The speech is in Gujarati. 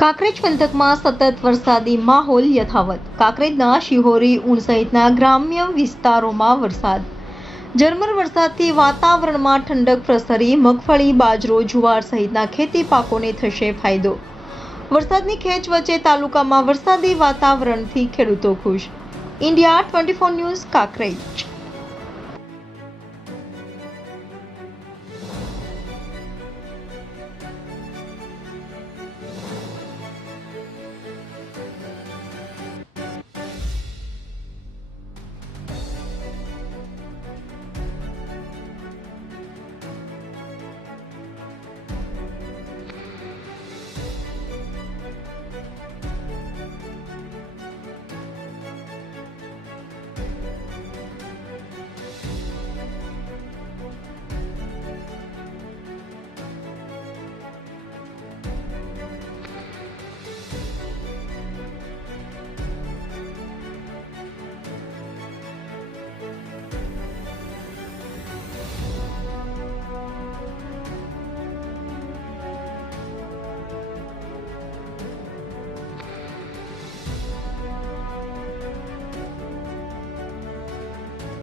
કાંકરેજ પંથકમાં સતત વરસાદી માહોલ યથાવત. કાંકરેજના શિહોરી ઊણ સહિતના ગ્રામ્ય વિસ્તારોમાં વરસાદ. ઝરમર વરસાદથી વાતાવરણમાં ઠંડક પ્રસરી મગફળી, બાજરો, જુવાર સહિતના ખેતી પાકોને થશે ફાયદો. વરસાદની ખેંચ વચ્ચે તાલુકામાં વરસાદી વાતાવરણથી ખેડૂતો ખુશ. India 24 news, Kankrej.